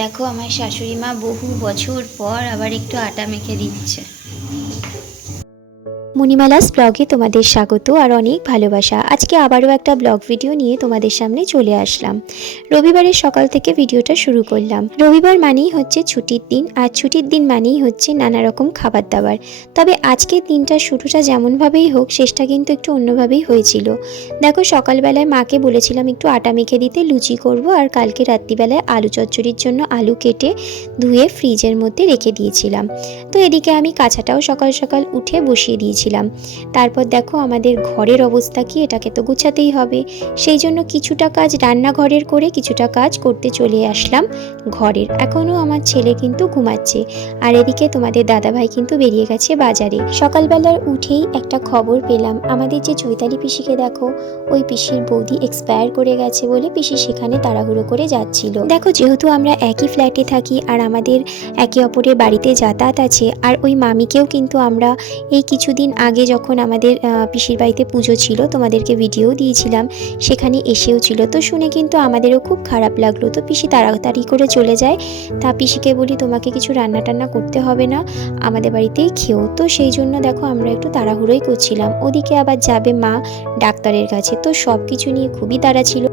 দেখো আমার শাশুড়ি মা বহু বছর পর আবার একটু আটা মেখে দিচ্ছে। মণিমালাস ব্লগে তোমাদের স্বাগত আর অনেক ভালোবাসা। আজকে আবারও একটা ব্লগ ভিডিও নিয়ে তোমাদের সামনে চলে আসলাম। রবিবারের সকাল থেকে ভিডিওটা শুরু করলাম। রবিবার মানেই হচ্ছে ছুটির দিন, আর ছুটির দিন মানেই হচ্ছে নানা রকম খাবার দাবার। তবে আজকের দিনটার শুরুটা যেমনভাবেই হোক, শেষটা কিন্তু একটু অন্যভাবেই হয়েছিল। দেখো, সকালবেলায় মাকে বলেছিলাম একটু আটা মেখে দিতে, লুচি করব, আর কালকে রাত্রিবেলায় আলু চচ্চড়ির জন্য আলু কেটে ধুয়ে ফ্রিজের মধ্যে রেখে দিয়েছিলাম। তো এদিকে আমি কাঁচাটাও সকাল সকাল উঠে বসিয়ে দিয়েছিলাম। তারপর দেখো আমাদের ঘরের অবস্থা কি, এটাকে তো গুছাতেই হবে। সেই জন্য কিছুটা কাজ রান্নাঘরের করে কিছুটা কাজ করতে চলে আসলাম ঘরের। এখনও আমার ছেলে কিন্তু ঘুমাচ্ছে, আর এদিকে তোমাদের দাদাভাই কিন্তু বেরিয়ে গেছে বাজারে। সকালবেলার উঠেই একটা খবর পেলাম, আমাদের যে চৈতালি পিসিকে দেখো, ওই পিসির বৌদি এক্সপায়ার করে গেছে বলে পিসি সেখানে তাড়াহুড়ো করে যাচ্ছিল। দেখো, যেহেতু আমরা একই ফ্ল্যাটে থাকি আর আমাদের একে অপরের বাড়িতে যাতায়াত আছে, আর ওই মামিকেও কিন্তু আমরা এই কিছুদিন আগে যখন আমাদের পিসির বাড়িতে পুজো ছিল, তোমাদেরকে ভিডিও দিয়েছিলাম, সেখানে এসেও ছিল। তো শুনে কিন্তু আমাদেরও খুব খারাপ লাগলো। তো পিসি তাড়াতাড়ি করে চলে যায়। তা পিসিকে বলি, তোমাকে কিছু রান্না টান্না করতে হবে না, আমাদের বাড়িতেই খেও। তো সেই জন্য দেখো আমরা একটু তাড়াহুড়োই করছিলাম। ওদিকে আবার যাবে মা ডাক্তারের কাছে, তো সব কিছু নিয়ে খুবই তাড়া ছিল।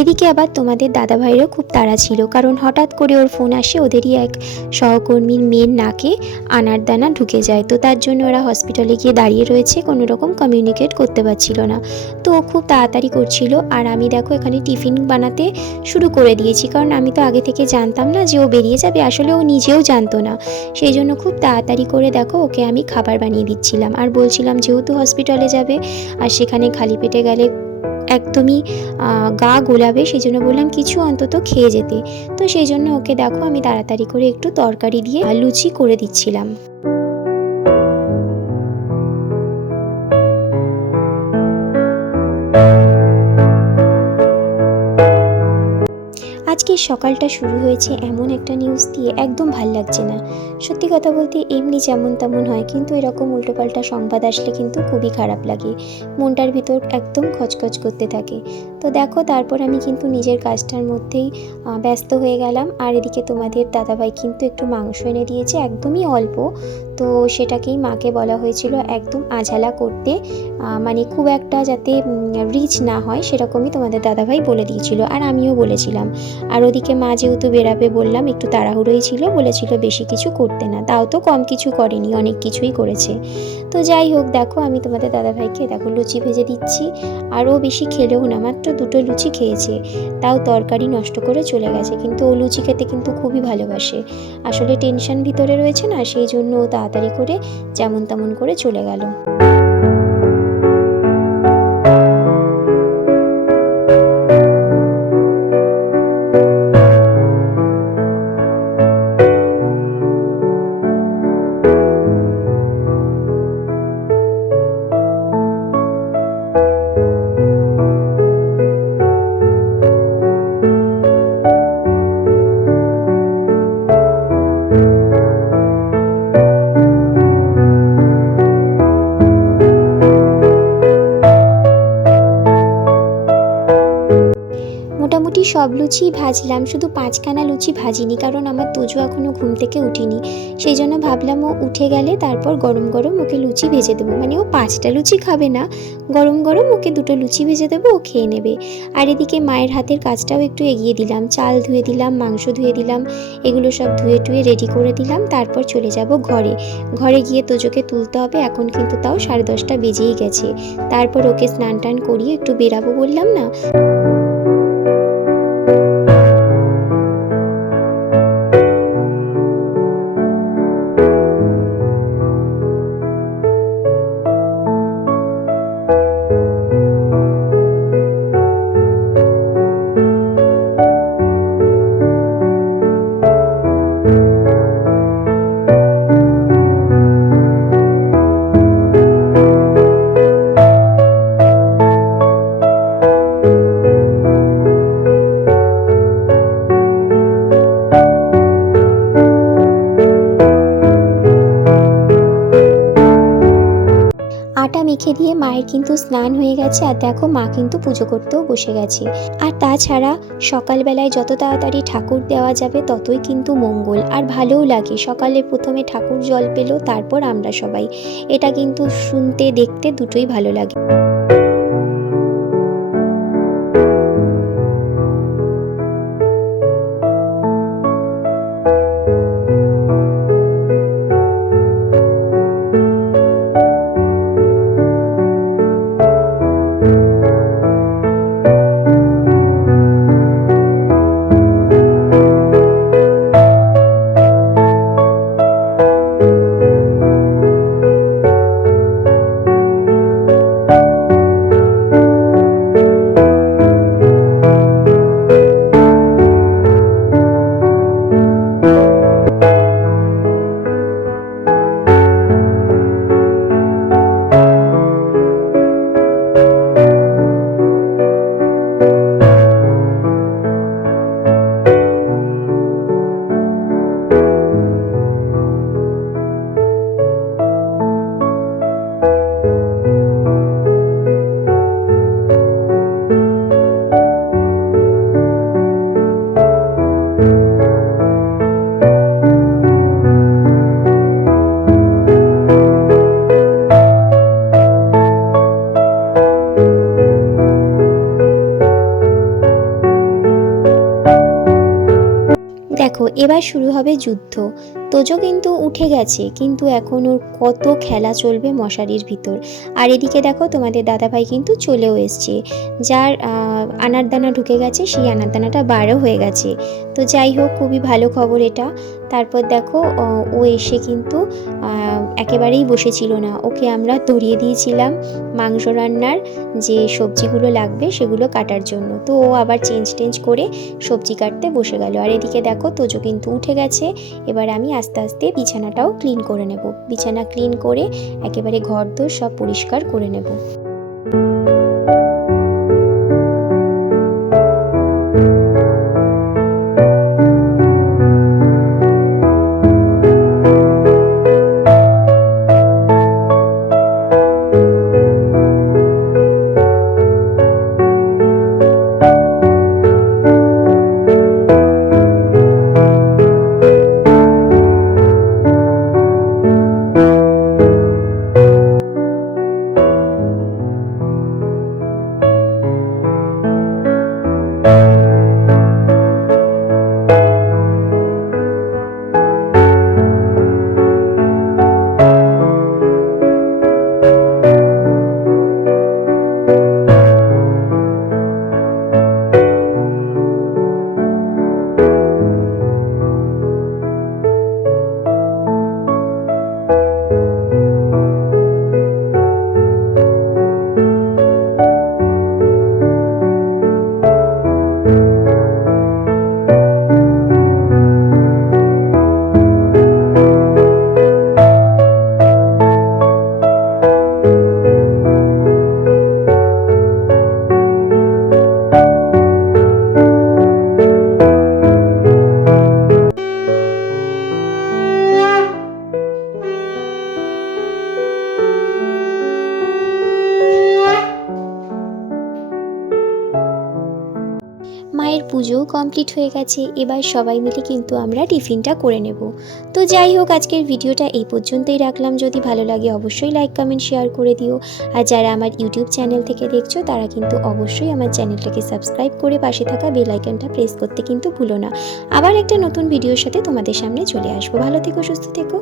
এদিকে আবার তোমাদের দাদাভাইয়েরও খুব তাড়া ছিল, কারণ হঠাৎ করে ওর ফোন আসে, ওদেরই এক সহকর্মীর মেয়ের নাকে আনার দানা ঢুকে যায়। তো তার জন্য ওরা হসপিটালে গিয়ে দাঁড়িয়ে রয়েছে, কোনো রকম কমিউনিকেট করতে পারছিল না। তো ও খুব তাড়াতাড়ি করছিল, আর আমি দেখো এখানে টিফিন বানাতে শুরু করে দিয়েছি, কারণ আমি তো আগে থেকে জানতাম না যে ও বেরিয়ে যাবে, আসলে ও নিজেও জানতো না। সেই জন্য খুব তাড়াতাড়ি করে দেখো ওকে আমি খাবার বানিয়ে দিচ্ছিলাম, আর বলছিলাম যেহেতু হসপিটালে যাবে আর সেখানে খালি পেটে গেলে একদমই গা গোলাবে, সেই জন্য বললাম কিছু অন্তত খেয়ে যেতে। তো সেই জন্য ওকে দেখো আমি তাড়াতাড়ি করে একটু তরকারি দিয়ে লুচি করে দিচ্ছিলাম। আজকের সকালটা শুরু হয়েছে এমন একটা নিউজ দিয়ে, একদম ভাল লাগছে না। সত্যি কথা বলতে এমনি যেমন তেমন হয়, কিন্তু এরকম উল্টোপাল্টা সংবাদ আসলে কিন্তু খুবই খারাপ লাগে, মনটার ভিতর একদম খচখচ করতে থাকে। তো দেখো, তারপর আমি কিন্তু নিজের কাজটার মধ্যেই ব্যস্ত হয়ে গেলাম। আর এদিকে তোমাদের দাদাভাই কিন্তু একটু মাংস এনে দিয়েছে, একদমই অল্প। তো সেটাকেই মাকে বলা হয়েছিল একদম আঝালা করতে, মানে খুব একটা যাতে রিচ না হয় সেরকমই তোমাদের দাদাভাই বলে দিয়েছিল, আর আমিও বলেছিলাম। আর ওদিকে মা যেহেতু বেরাবে বললাম, একটু তাড়াহুড়োই ছিল, বলেছিল বেশি কিছু করতে না, তাও তো কম কিছু করেনি, অনেক কিছুই করেছে। তো যাই হোক, দেখো আমি তোমাদের দাদাভাইকে দেখো লুচি ভেজে দিচ্ছি, আর ও বেশি খেলেও না, মাত্র 2টো লুচি খেয়েছে, তাও তরকারি নষ্ট করে চলে গেছে। কিন্তু ও লুচি খেতে কিন্তু খুবই ভালোবাসে, আসলে টেনশন ভিতরে রয়েছে না, সেই জন্য ও তাড়াতাড়ি করে যেমন তেমন করে চলে গেল। মোটামুটি সব লুচি ভাজলাম, শুধু 5খানা লুচি ভাজিনি, কারণ আমার তোজো এখনও ঘুম থেকে উঠিনি। সেই জন্য ভাবলাম ও উঠে গেলে তারপর গরম গরম ওকে লুচি ভেজে দেবো, মানে ও 5টা লুচি খাবে না, গরম গরম ওকে 2টো লুচি ভেজে দেবো, ও খেয়ে নেবে। আর এদিকে মায়ের হাতের কাজটাও একটু এগিয়ে দিলাম, চাল ধুয়ে দিলাম, মাংস ধুয়ে দিলাম, এগুলো সব ধুয়ে টুয়ে রেডি করে দিলাম। তারপর চলে যাব ঘরে। ঘরে গিয়ে তোজোকে তুলতে হবে, এখন কিন্তু তাও 10:30 বেজেই গেছে। তারপর ওকে স্নান টান করিয়ে একটু বেরাবো বললাম না। দিয়ে মায়ের কিন্তু স্নান হয়ে গেছে, আর দেখো মা কিন্তু পুজো করতেও বসে গেছে। আর তাছাড়া সকালবেলায় যত তাড়াতাড়ি ঠাকুর দেওয়া যাবে ততই কিন্তু মঙ্গল, আর ভালোও লাগে। সকালে প্রথমে ঠাকুর জল পেলো, তারপর আমরা সবাই। এটা কিন্তু শুনতে দেখতে দুটোই ভালো লাগে। দেখো এবার শুরু হবে যুদ্ধ। তোজো কিন্তু উঠে গেছে, কিন্তু এখন ওর কত খেলা চলবে মশারির ভিতর। আর এদিকে দেখো তোমাদের দাদাভাই কিন্তু চলেও এসছে। যার আনারদানা ঢুকে গেছে সেই আনারদানাটা বারও হয়ে গেছে। তো যাই হোক, খুবই ভালো খবর এটা। তারপর দেখো ও এসে কিন্তু একেবারেই বসেছিল না, ওকে আমরা ধরিয়ে দিয়েছিলাম মাংস রান্নার যে সবজিগুলো লাগবে সেগুলো কাটার জন্য। তো ও আবার চেঞ্জ করে সবজি কাটতে বসে গেল। আর এদিকে দেখো তোজো কিন্তু উঠে গেছে। এবার আমি আস্তে আস্তে বিছানাটাও ক্লিন করে নেব। বিছানা ক্লিন করে একেবারে ঘরদোর সব পরিষ্কার করে নেব। মায়ের পুজোও কমপ্লিট হয়ে গেছে। এবার সবাই মিলে কিন্তু আমরা টিফিনটা করে নেব। তো যাই হোক, আজকের ভিডিওটা এই পর্যন্তই রাখলাম। যদি ভালো লাগে অবশ্যই লাইক কমেন্ট শেয়ার করে দিও। আর যারা আমার ইউটিউব চ্যানেল থেকে দেখছো তারা কিন্তু অবশ্যই আমার চ্যানেলটাকে সাবস্ক্রাইব করে পাশে থাকা বেল আইকনটা প্রেস করতে কিন্তু ভুলো না। আবার একটা নতুন ভিডিওর সাথে তোমাদের সামনে চলে আসবো। ভালো থেকো, সুস্থ থেকো।